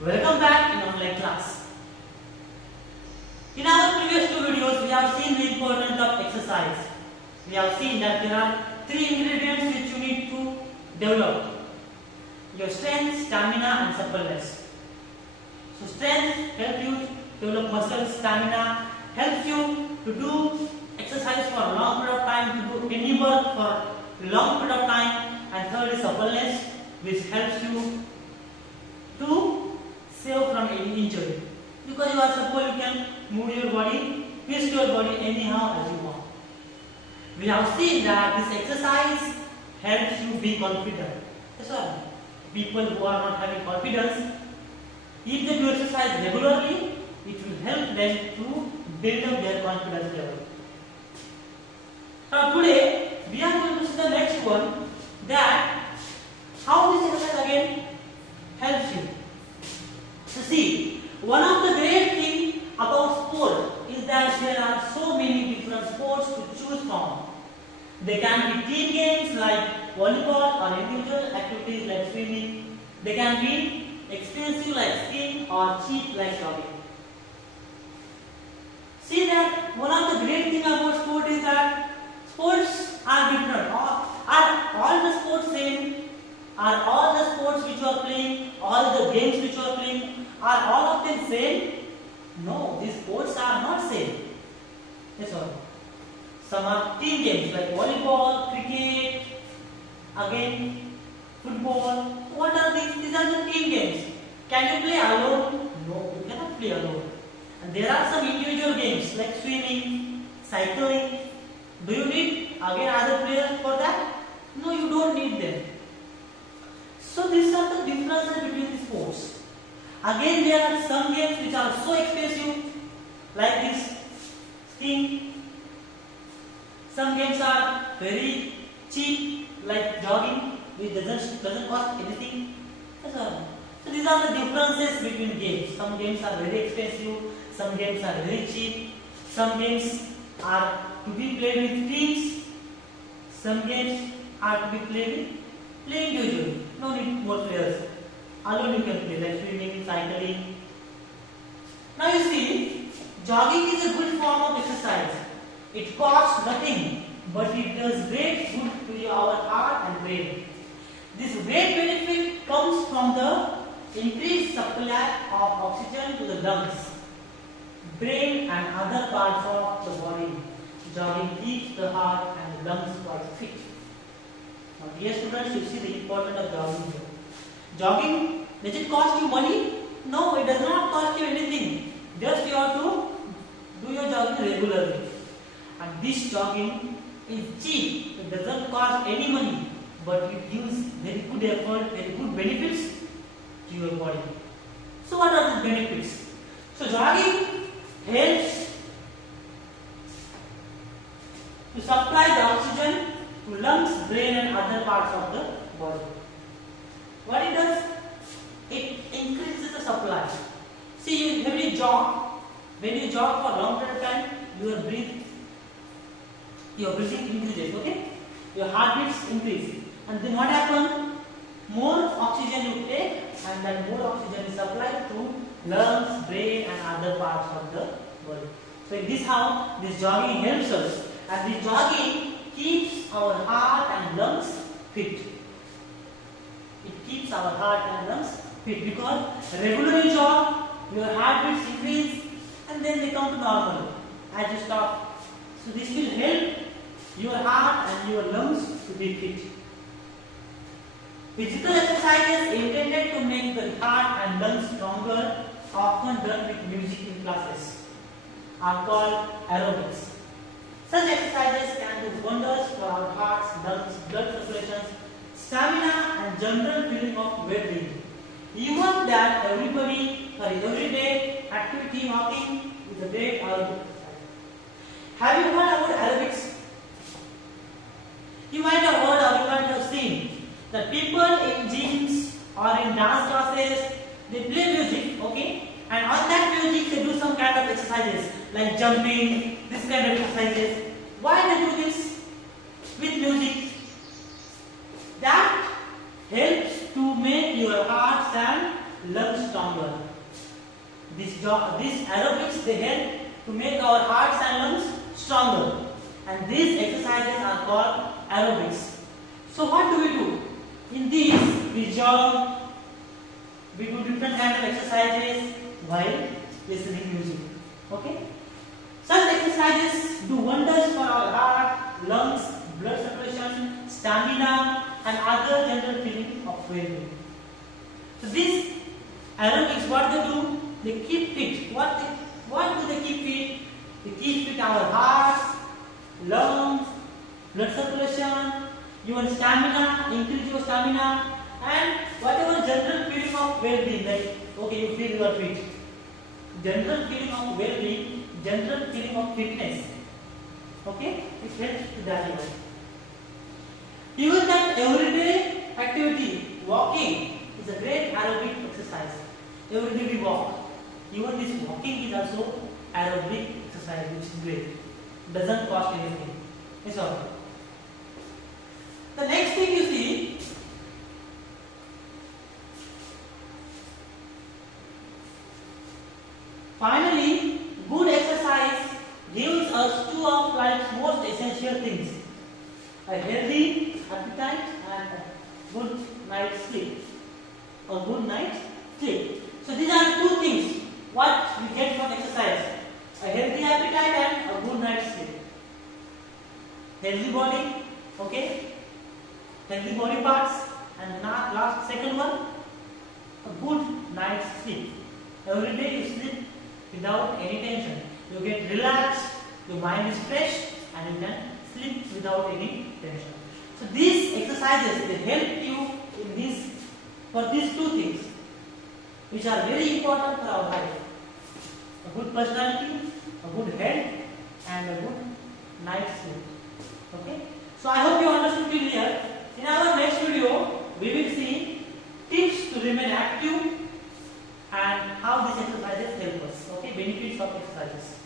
Welcome back in online class. In our previous two videos, we have seen the importance of exercise. We have seen that there are three ingredients which you need to develop: your strength, stamina, and suppleness. So, strength helps you develop muscles, stamina helps you to do exercise for a long period of time, to do any work for a long period of time, and third is suppleness, which helps you to save from any injury, because you are supposed you can move your body, twist your body anyhow as you want. We have seen that this exercise helps you be confident. That's why people who are not having confidence, if they do exercise regularly, it will help them to build up their confidence level. Now today we are going to see the next one, that how this exercise again helps you. So see, one of the great things about sport is that there are so many different sports to choose from. They can be team games like volleyball or individual activities like swimming. They can be expensive like skiing or cheap like jogging. See that one of the great things about sport is that sports are different. Are all the sports same? Are all the sports which you are playing, all the games which you are playing, are all of them same? No, these sports are not same. That's all. Some are team games like volleyball, cricket, again football. What are these? These are the team games. Can you play alone? No, you cannot play alone. And there are some individual games like swimming, cycling. Do you need again other players for that? No, you don't need them. So these are the differences between the sports. Again, there are some games which are so expensive, like this skiing. Some games are very cheap, like jogging, which doesn't cost anything. That's all. So these are the differences between games. Some games are very expensive, some games are very cheap, some games are to be played with teams, some games are to be played individually. No need more players. Alone you can play like swimming, cycling. Now you see, jogging is a good form of exercise. It costs nothing, but it does great good to our heart and brain. This great benefit comes from the increased supply of oxygen to the lungs, brain and other parts of the body. Jogging keeps the heart and the lungs quite fit. Now dear students, you see the importance of jogging here. Jogging, does it cost you money? No, it does not cost you anything. Just you have to do your jogging regularly. And this jogging is cheap. It doesn't cost any money, but it gives very good effort, very good benefits to your body. So what are the benefits? So jogging helps to supply the oxygen to lungs, brain and other parts of the body. What it does? It increases the supply. See, when you jog for a long period of time, your breathing increases, okay? Your heartbeats increase. And then what happens? More oxygen you take, and then more oxygen is supplied to lungs, brain and other parts of the body. So in this how this jogging helps us. And this jogging keeps our heart and lungs fit. It keeps our heart and lungs fit, because regularly jog, your heartbeats increase and then they come to normal as you stop. So this will help your heart and your lungs to be fit. Physical exercises intended to make the heart and lungs stronger, often done with music in classes, are called aerobics. Such exercises can do wonders for our hearts, lungs, blood circulation, stamina and general feeling of well-being. Even that every day activity walking is a great aerobic exercise. Have you heard about aerobics? You might have heard or you might have seen that people in gyms or in dance classes, they play music, okay? And on that music they do some kind of exercises like jumping, this kind of exercises. Why they do this with music? That helps to make your hearts and lungs stronger. These aerobics, they help to make our hearts and lungs stronger, and these exercises are called aerobics. So what do we do? In these we jog, we do different kind of exercises while listening music. Okay? Such exercises do wonders for our heart, lungs, blood circulation, stamina, and other general feeling of well-being. So these aerobics, what they do? They keep fit. What do they keep fit? They keep fit our hearts, lungs, blood circulation, your stamina, increase your stamina, and whatever general feeling of well-being, like okay, you feel you are fit. General feeling of well-being, general feeling of fitness. Okay, it helps to that level. Even that everyday activity, walking, is a great aerobic exercise. Every day we walk. Even this walking is also aerobic exercise, which is great. Doesn't cost anything. It's all. The next thing you see, finally, good exercise gives us two of life's most essential things: a healthy appetite and a good night's sleep. A good night's sleep. So these are two things what we get from exercise: a healthy appetite and a good night's sleep. Healthy body, okay? Healthy body parts, and last second one, a good night's sleep. Every day you sleep without any tension. You get relaxed, your mind is fresh, and you can sleep without any tension. So these exercises, they help you in these, for these two things, which are very important for our life: a good personality, a good health, and a good night's sleep. Okay? So I hope you understood clear. In our next video, we will see tips to remain active and how these exercises help us. Okay? Benefits of exercises.